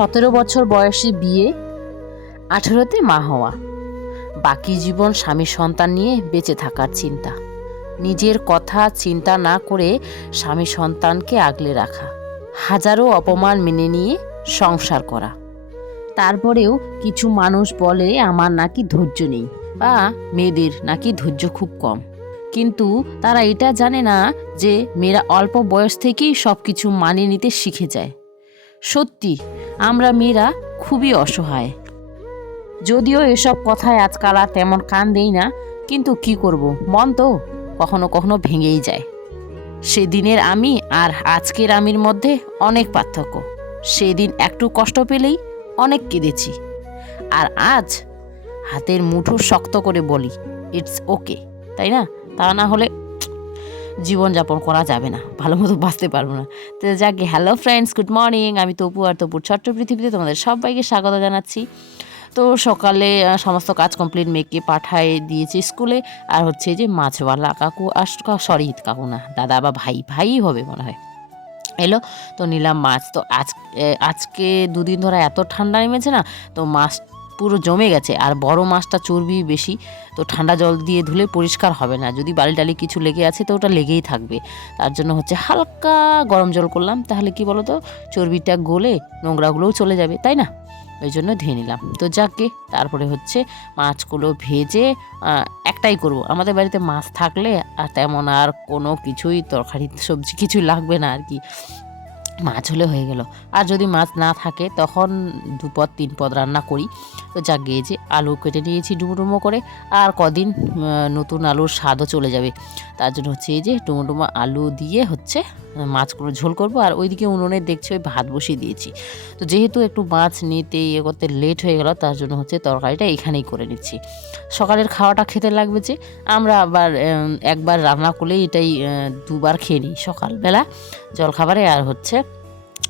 সতেরো বছর বয়সে বিয়ে, আঠেরোতে মা হওয়া। বাকি জীবন স্বামী সন্তান নিয়ে বেঁচে থাকার চিন্তা। নিজের কথা চিন্তা না করে স্বামী সন্তানকে আগলে রাখা। হাজারো অপমান মেনে নিয়ে সংসার করা। তারপরেও কিছু মানুষ বলে, আমার নাকি ধৈর্য নেই বা, মেয়েদের নাকি ধৈর্য খুব কম কিন্তু তারা এটা জানে না যে, মেয়েরা অল্প বয়স থেকেই সব কিছু মানিয়ে নিতে শিখে যায়। সত্যি, আমরা মেয়েরা খুবই অসহায়। যদিও এসব কথায় আজকাল আর তেমন কান দেই না, কিন্তু কি করব? মন তো কখনো কখনো ভেঙেই যায়। সেদিনের আমি আর আজকের আমির মধ্যে অনেক পার্থক্য। সেদিন একটু কষ্ট পেলেই অনেক কেঁদেছি। আর আজ হাতের মুঠো শক্ত করে বলি ইটস ওকে তাই না? তা না হলে জীবনযাপন করা যাবে না, ভালো মতো বাঁচতে পারব না। তো যাকে হ্যালো ফ্রেন্ডস গুড মর্নিং আমি তপু আর তপুর ছোট্ট পৃথিবীতে তোমাদের সবাইকে স্বাগত জানাচ্ছি। তো সকালে সমস্ত কাজ কমপ্লিট মেয়েকে পাঠায় দিয়েছি স্কুলে, আর হচ্ছে যে মাছওয়ালা কাকু আস সরি কাকু না, দাদা বা ভাই ভাই হবে মনে হয়। এলো, তো নিলাম মাছ। তো আজ আজকে দুদিন ধরে এত ঠান্ডা নেমেছে না, তো মাছ পুরো জমে গেছে। আর বড় মাছটা চর্বি বেশি, তো ঠান্ডা জল দিয়ে ধুলে পরিষ্কার হবে না। যদি বালি টালি কিছু লেগে আছে, তো ওটা লেগেই থাকবে। তার জন্য হচ্ছে হালকা গরম জল করলাম। তাহলে কি বলো তো চর্বিটা গলে নোংরাগুলোও চলে যাবে, তাই না? ওই জন্য ধুয়ে নিলাম। তো যাকে, তারপরে হচ্ছে মাছগুলো ভেজে একটাই করব। আমাদের বাড়িতে মাছ থাকলে আর তেমন আর কোনো কিছুই তরকারি, সবজি কিছুই লাগবে না আর কি। মাছ হলে হয়ে গেল। আর যদি মাছ না থাকে, তখন দুপদ তিন পদ রান্না করি। তো যাক গিয়ে আলু কেটে নিয়েছি ডুমো ডুমো করে, আর কদিন নতুন আলুর স্বাদও চলে যাবে। তার জন্য হচ্ছে এই যে ডুমো ডুমো আলু দিয়ে হচ্ছে মাছগুলো ঝোল করব, আর ওইদিকে উনুনে দেখছি ওই ভাত বসিয়ে দিয়েছি। তো যেহেতু একটু মাছ নিতে ইয়ে করতে লেট হয়ে গেল, তার জন্য হচ্ছে তরকারিটা এখানেই করে নিচ্ছি। সকালের খাওয়াটা খেতে লাগবে যে, আমরা আবার একবার রান্না করলেই এটাই দুবার খেয়ে নিই সকালবেলা জলখাবারে, আর হচ্ছে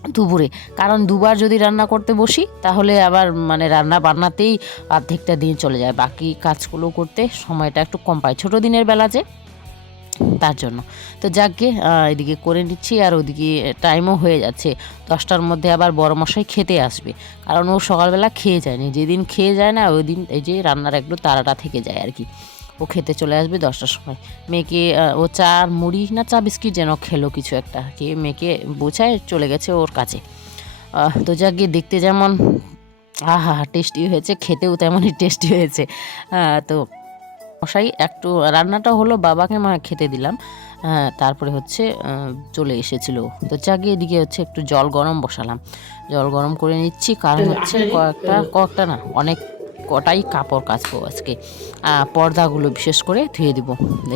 দুপুরে। কারণ দুবার যদি রান্না করতে বসি, তাহলে আবার মানে রান্না বান্নাতেই অর্ধেকটা দিন চলে যায়। বাকি কাজগুলো করতে সময়টা একটু কম পায়। ছোটো দিনের বেলা যে, তার জন্য। তো যাকে এদিকে করে নিচ্ছি আর ওদিকে টাইমও হয়ে যাচ্ছে। দশটার মধ্যে আবার বড় মশাই খেতে আসবে। কারণ ও সকালবেলা খেয়ে যায়নি। যেদিন খেয়ে যায় না, ওই দিন এই যে রান্নার একটু তাড়াটা থেকে যায় আর কি। ও খেতে চলে আসবে দশটার সময়। মেয়েকে ও চা আর মুড়ি না চা বিস্কিট যেন খেলো কিছু একটা। খেয়ে মেয়েকে বোঝায় চলে গেছে ওর কাছে। তো যাক গিয়ে দেখতে যেমন আহা টেস্টি হয়েছে খেতেও তেমনই টেস্টি হয়েছে। তো মশাই একটু রান্নাটা হলো বাবাকে মা খেতে দিলাম। হ্যাঁ তারপরে হচ্ছে চলে এসেছিল তো যাকে এদিকে হচ্ছে একটু জল গরম বসালাম। জল গরম করে নিচ্ছি কারণ হচ্ছে কয়েকটা কয়েকটা না অনেক কটাই কাপড় কাচবো আজকে। পর্দাগুলো বিশেষ করে ধুয়ে দিব।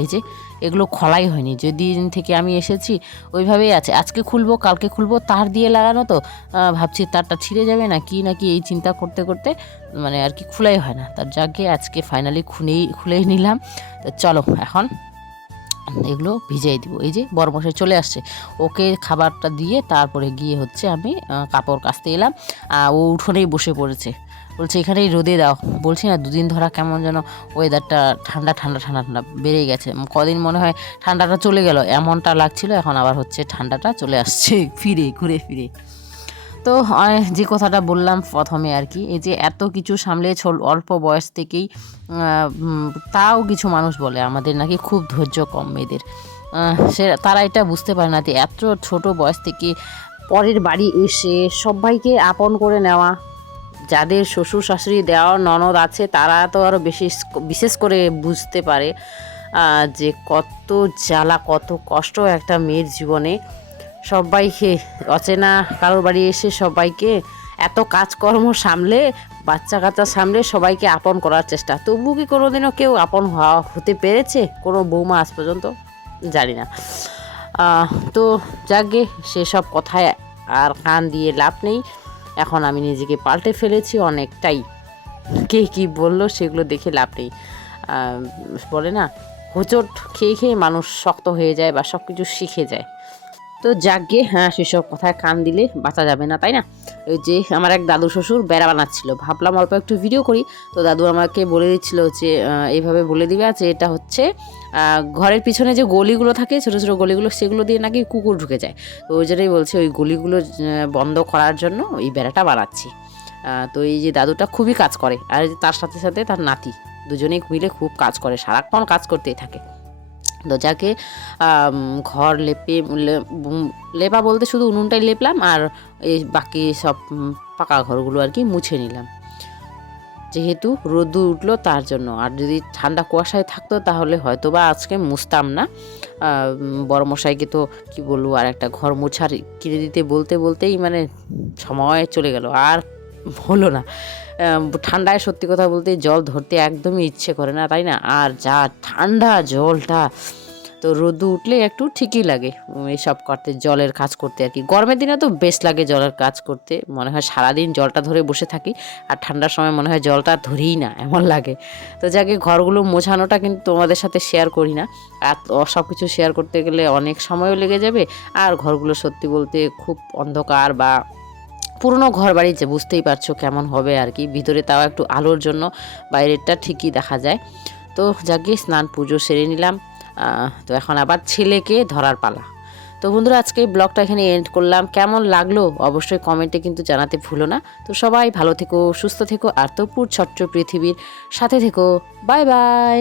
এই যে, এগুলো খোলাই হয়নি। যেদিন থেকে আমি এসেছি, ওইভাবেই আছে। আজকে খুলবো, কালকে খুলবো, তার দিয়ে লাগানো তো। ভাবছি তারটা ছিঁড়ে যাবে না, কি নাকি এই চিন্তা করতে করতে মানে আর কি খোলাই হয় না। তার যাকে আজকে ফাইনালি খুলেই খুলেই নিলাম। তো চলো, এখন এগুলো ভিজিয়ে দিব। এই যে বড় মশাই চলে আসছে। ওকে খাবারটা দিয়ে তারপরে গিয়ে হচ্ছে আমি কাপড় কাচতে এলাম। ও উঠোনেই বসে পড়েছে। বলছে, এখানেই রোদে দাও। বলছি, না, দুদিন ধরা কেমন যেন ওয়েদারটা ঠান্ডা ঠান্ডা ঠান্ডা ঠান্ডা বেড়ে গেছে। কদিন মনে হয় ঠান্ডাটা চলে গেল, এমনটা লাগছিল, এখন আবার হচ্ছে ঠান্ডাটা চলে আসছে ফিরে, ঘুরে ফিরে। তো যে কথাটা বললাম প্রথমে আর কি, এই যে এত কিছু সামলে অল্প বয়স থেকেই তাও কিছু মানুষ বলে, আমাদের নাকি খুব ধৈর্য কম মেয়েদের। সে, তারা এটা বুঝতে পারে না যে এত ছোট বয়স থেকে পরের বাড়ি এসে সবাইকে আপন করে নেওয়া যাদের শ্বশুর শাশুড়ি দেওয়ার ননদ আছে, তারা তো আরও বেশি বিশেষ করে বুঝতে পারে যে কত জ্বালা, কত কষ্ট একটা মেয়ের জীবনে। সবাইকে অচেনা কারোর বাড়ি এসে সবাইকে এত কাজকর্ম সামলে, বাচ্চা কাচ্চা সামলে সবাইকে আপন করার চেষ্টা। তবু কি কোনোদিনও কেউ আপন হওয়া হতে পেরেছে? কোনো বৌমা আজ পর্যন্ত? জানি না। তো যাকে সেসব কথায় আর কান দিয়ে লাভ নেই। এখন আমি নিজেকে পাল্টে ফেলেছি অনেকটাই। কে কি বলল সেগুলো দেখে লাভ নেই। বলে না, হোঁচট খেয়ে খেয়ে মানুষ শক্ত হয়ে যায় বা সব কিছু শিখে যায়। তো যাকে হ্যাঁ সেসব কথায় কান দিলে বাঁচা যাবে না, তাই না? ওই যে আমার এক দাদু শ্বশুর বেড়া বানাচ্ছিল। ভাবলাম অল্প একটু ভিডিও করি। তো দাদু আমাকে বলে দিচ্ছিল যে এইভাবে বলে দিবে যে, এটা হচ্ছে ঘরের পিছনে যে গলিগুলো থাকে, ছোটো ছোটো গলিগুলো, সেগুলো দিয়ে নাকি কুকুর ঢুকে যায়। তো ওই জন্যই বলছে, ওই গলিগুলো বন্ধ করার জন্য ওই বেড়াটা বানাচ্ছি। তো এই যে দাদুটা খুবই কাজ করে। আর তার সাথে সাথে তার নাতি, দুজনেই মিলে খুব কাজ করে, সারাক্ষণ কাজ করতেই থাকে। তো যাকে ঘর লেপে লেপা বলতে শুধু উনুনটাই লেপলাম আর এই বাকি সব পাকা ঘরগুলো আর কি মুছে নিলাম। যেহেতু রোদ উঠল তার জন্য। আর যদি ঠান্ডা কুয়াশায় থাকতো তাহলে হয়তো বা আজকে মুছতাম না। বড় মশাইকে তো কি বলব, আর একটা ঘর মোছার কিনে দিতে বলতে, বলতেই মানে সময় চলে গেল। আর হলো না। ঠান্ডায় সত্যি কথা বলতে জল ধরতে একদমই ইচ্ছে করে না তাই না? আর যা ঠান্ডা জলটা তো রোদ উঠলে একটু ঠিকই লাগে উম, এইসব করতে জলের কাজ করতে আর কি। গরমের দিনে তো বেশ লাগে জলের কাজ করতে মনে হয় সারাদিন জলটা ধরে বসে থাকি আর ঠান্ডার সময় মনে হয় জলটা ধরেই না এমন লাগে। তো যাকে ঘরগুলো মোছানোটা কিন্তু তোমাদের সাথে শেয়ার করি না। আর সব কিছু শেয়ার করতে গেলে অনেক সময়ও লেগে যাবে আর ঘরগুলো সত্যি বলতে খুব অন্ধকার বা পুরনো ঘর বাড়ি যে বুঝতেই পারছ কেমন হবে আর কি। ভিতরে তাও একটু আলোর জন্য বাইরেরটা ঠিকই দেখা যায়। তো যাকে স্নান পুজো সেরে নিলাম তো এখন আবার ছেলেকে ধরার পালা। তো বন্ধুরা, আজকে ব্লগটা এখানে এন্ড করলাম। কেমন লাগল অবশ্যই কমেন্টে কিন্তু জানাতে ভুলো না। তো সবাই ভালো থেকো, সুস্থ থেকো, আর তপুর ছোট্ট পৃথিবীর সাথে থেকো। Bye bye.